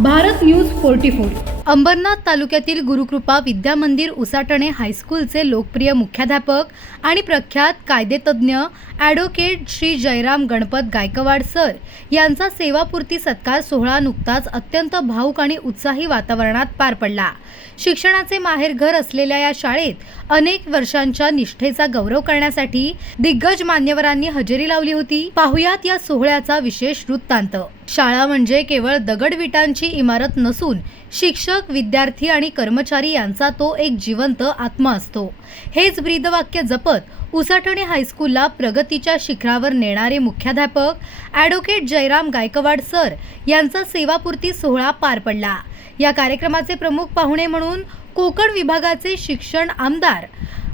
Bharat news 44। Ambernath तालुक्यातील गुरुकृपा विद्या मंदिर उसाटणे हायस्कूलचे लोकप्रिय मुख्याध्यापक आणि प्रख्यात कायदेतज्ञ ॲडव्होकेट श्री जयराम गणपत गायकवाड सर यांचा सेवापूर्ती सत्कार सोहळा नुकताच अत्यंत भावूक आणि उत्साही वातावरणात पार पडला। शिक्षणाचे माहेरघर असलेल्या या शाळेत अनेक वर्षांच्या निष्ठेचा गौरव करण्यासाठी दिग्गज मान्यवरांनी हजेरी लावली होती। पाहुयात या सोहळ्याचा विशेष वृत्तांत। शाळा म्हणजे केवळ दगडविटांची इमारत नसून शिक्षक, विद्यार्थी आणि कर्मचारी यांचा तो एक जिवंत आत्मा असतो। हेच ब्रीदवाक्य जपत उसाटणे हायस्कूलला प्रगतीच्या शिखरावर नेणारे मुख्याध्यापक ॲडव्होकेट जयराम गायकवाड सर यांचा सेवापूर्ती सोहळा पार पडला। या कार्यक्रमाचे प्रमुख पाहुणे म्हणून कोकण विभागाचे शिक्षण आमदार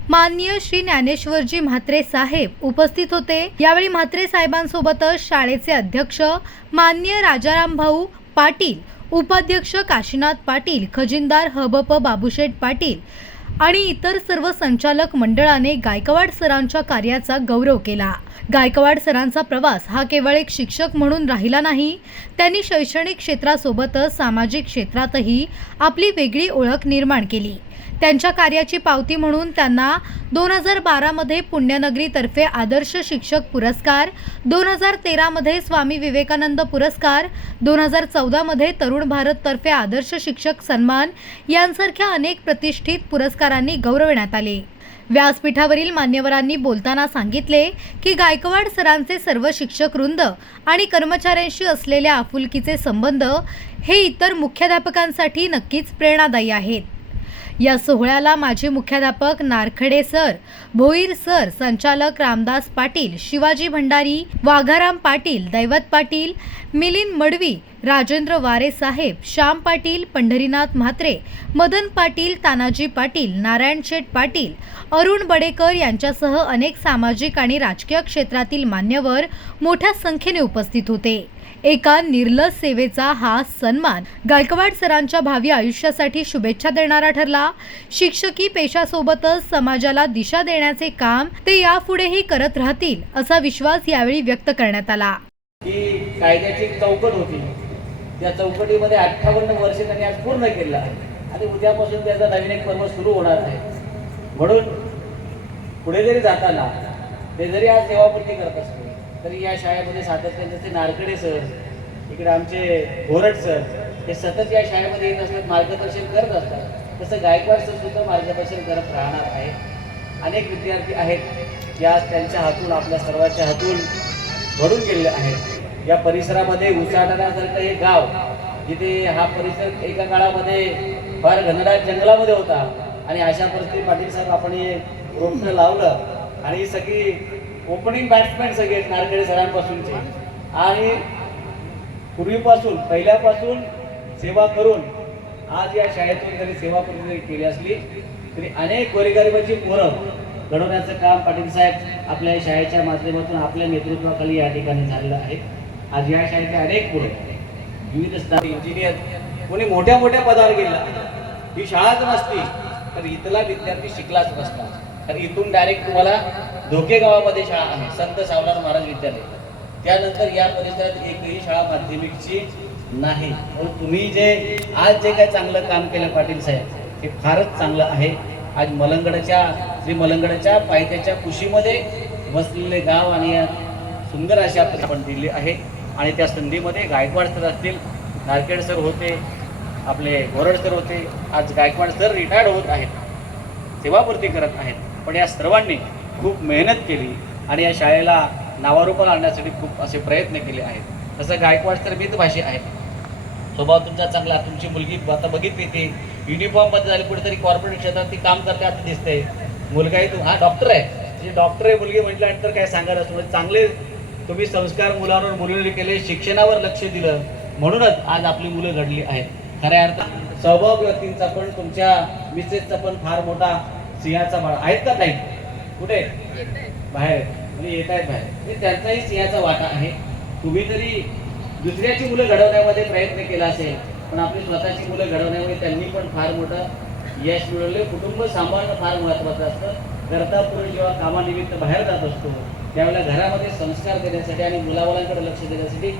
माननीय श्री ज्ञानेश्वरजी म्हात्रे साहेब उपस्थित होते। यावेळी म्हात्रे साहेबांसोबतच शाळेचे अध्यक्ष माननीय राजाराम भाऊ पाटील, उपाध्यक्ष काशीनाथ पाटील, खजिनदार हबप बाबूशेठ पाटील आणि इतर सर्व संचालक मंडळाने गायकवाड सरांच्या कार्याचा गौरव केला। गायकवाड सरांचा प्रवास हा केवळ एक शिक्षक म्हणून राहिला नाही, त्यांनी शैक्षणिक क्षेत्रासोबतच सामाजिक क्षेत्रातही आपली वेगळी ओळख निर्माण केली। त्यांच्या कार्याची पावती म्हणून त्यांना 2012 मध्ये पुण्यनगरी तर्फे आदर्श शिक्षक पुरस्कार, 2013 मध्ये स्वामी विवेकानंद पुरस्कार, 2014 मध्ये तरुण भारत तर्फे आदर्श शिक्षक सन्मान यांसारख्या अनेक प्रतिष्ठित पुरस्कारांनी गौरवण्यात आले। व्यासपीठावरील मान्यवरांनी बोलताना सांगितले की गायकवाड सरांचे सर्व शिक्षक वृंद आणि कर्मचाऱ्यांशी असलेल्या आपुलकीचे संबंध हे इतर मुख्याध्यापकांसाठी नक्कीच प्रेरणादायी आहेत। या सोहळ्याला माजी मुख्याध्यापक नारखडे सर, भोईर सर, संचालक रामदास पाटील, शिवाजी भंडारी, वाघाराम पाटील, दैवत पाटील, मिलिंद मडवी, राजेंद्र वारे साहेब, श्याम पाटील, पंढरीनाथ म्हात्रे, मदन पाटील, तानाजी पाटील, नारायण शेठ पाटील, अरुण बडेकर यांच्यासह अनेक सामाजिक आणि राजकीय क्षेत्रातील मान्यवर मोठ्या संख्येने उपस्थित होते। एका निर्लज सेवेचा हा सन्मान गायकवाड सरांच्या भावी आयुष्यासाठी शुभेच्छा देणारा ठरला। शिक्षकी पेशासोबतच समाजाला दिशा देण्याचे काम ते यापुढेही करत राहतील असा विश्वास यावेळी व्यक्त करण्यात आला। ही कायद्याची चौकट होती, त्या चौकटीमध्ये 58 वर्ष त्यांनी आज पूर्ण केलं आहे आणि उद्यापासून त्याचा नवीन एक पर्व सुरू होणार आहे। म्हणून पुढे जरी जाताना ते जरी आज सेवापूर्ती करत असले तरी या शाळेमध्ये सातत्याने जसे नारकडे सर, इकडे आमचे घोरट सर हे सतत या शाळेमध्ये येत असतात, मार्गदर्शन करत असतात। तसं गायकवाड सर सुद्धा मार्गदर्शन करत राहणार आहे। अनेक विद्यार्थी आहेत या त्यांच्या हातून, आपल्या सर्वांच्या हातून घडून गेलेले आहेत। या परिसरामध्ये उसाटण्यासारखं हे गाव, जिथे हा परिसर एका काळामध्ये फार घनदाट जंगलामध्ये होता आणि अशा परिस्थितीत पाटील साहेब आपण हे रोपणं लावलं आणि ही सगळी ओपनिंग बॅट्समॅन सगळे नारखेडे सरांपासूनचे आणि पूर्वीपासून पहिल्यापासून सेवा करून आज या शाळेतून जरी सेवा पूर्ण केली असली तरी अनेक गोरगरिबाची पोरं घडवण्याचं काम पाटील साहेब आपल्या शाळेच्या माध्यमातून आपल्या नेतृत्वाखाली या ठिकाणी झालेलं आहे। आज या शाळेचे अनेक पोरं विविध स्तर इंजिनियर, कोणी मोठ्या मोठ्या पदावर गेला। ही शाळाच नसती तर इथला विद्यार्थी शिकलाच नसता। तर इथून डायरेक्ट तुम्हाला धोके गावामध्ये शाळा आहे, संत सावलार महाराज विद्यालय, त्यानंतर या परिसरात एकही शाळा माध्यमिकची नाही। म्हणून तुम्ही जे आज जे काही चांगलं काम केलं पाटील साहेब हे फारच चांगलं आहे। आज मलंगडच्या श्री मलंगडच्या पायथ्याच्या कुशीमध्ये बसलेले गाव आणि या सुंदर अशा आपण दिली आहे आणि त्या संधीमध्ये गायकवाड सर असतील, नारखेड सर होते, आपले घोरड सर होते, आज गायकवाड सर रिटायर्ड होत आहेत, सेवापूर्ती करत आहेत। पण या सर्वांनी खूप मेहनत केली आणि या शाळेला नावारूपाला आणण्यासाठी खूप असे प्रयत्न केले आहेत। तसं गायकवाड सर मितभाषी आहेत, स्वभाव तुमचा चांगला, तुमची मुलगी आता बघितली ती युनिफॉर्ममध्ये झाली, कुठेतरी कॉर्पोरेट क्षेत्रात ती काम करते आता दिसते। मुलगाही हा डॉक्टर आहे, म्हणजे डॉक्टर आहे मुलगी म्हटल्यानंतर काय सांगायला असं, चांगले तुम्ही संस्कार मुलांवर मुलींवर केले, शिक्षणावर लक्ष दिलं, म्हणूनच आज आपली मुलं घडली आहेत। खऱ्या अर्थात स्वभाव व्यक्तींचा पण, तुमच्या मिसेसचा पण फार मोठा सिंहाचा वाटा आहेत का ताई? कुठे बाहेर म्हणजे येत आहेत बाहेर, म्हणजे त्यांचाही सिंहाचा वाटा आहे। तुम्ही तरी दुसऱ्याची मुलं घडवण्यामध्ये प्रयत्न केला असेल, पण आपली स्वतःची मुलं घडवण्यामध्ये त्यांनी पण फार मोठं यश मिळवले। कुटुंब सांभाळणं फार महत्त्वाचं असतं। करता पुरुष जेव्हा कामानिमित्त बाहेर जात असतो त्यावेळेला घरामध्ये संस्कार देण्यासाठी आणि मुलाबाळांकडे लक्ष देण्यासाठी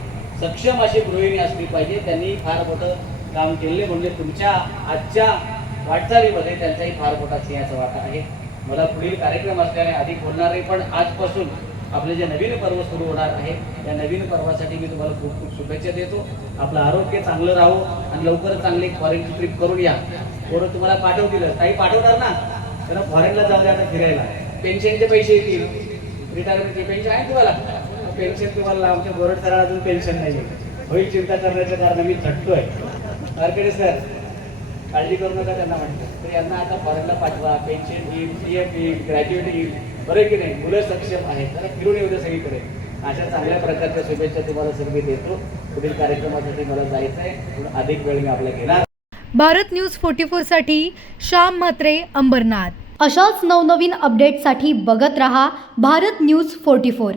सक्षम अशी गृहिणी असली पाहिजे. त्यांनी फार मोठं काम केले म्हणजे तुमच्या आजच्या वाटचालीमध्ये त्यांचाही फार मोठा सिंहाचा वाटा आहे. मला पुढील कार्यक्रम असल्याने अधिक बोलणार नाही, पण आजपासून आपले जे नवीन पर्व सुरू होणार आहे या नवीन पर्वासाठी मी तुम्हाला खूप खूप शुभेच्छा देतो. आपलं आरोग्य चांगलं राहो आणि लवकरच चांगली फॉरेनची ट्रिप करून या. पोरं तुम्हाला पाठवतीलच, काही पाठवणार ना त्यांना फॉरेनला जाऊ द्या आता फिरायला. पेन्शनचे पैसे येतील, रिटायरमेंटचे पेन्शन आहे तुम्हाला. पेन्शन तुम्हाला आमच्या बोरड सराला अजून पेन्शन नाही होईल. चिंता करण्याचं कारण मी झटतोय. आरकेडे सर काळजी करू नका त्यांना म्हटलं तर यांना आता फॉरेनला पाठवा. पेन्शन येईल, PF येईल, ग्रॅज्युएट येईल, बरं की नाही. मुलं सक्षम आहेत, जरा फिरून येऊ दे सगळीकडे. अशा चांगल्या प्रकारच्या शुभेच्छा तुम्हाला सर मी देतो. पुढील कार्यक्रमासाठी मला जायचं आहे, थोडं अधिक वेळ मी आपला घेणार. भारत न्यूज 44 साठी श्याम म्हात्रे, अंबरनाथ. अशाच नवनवीन अपडेटसाठी बघत रहा भारत न्यूज 44.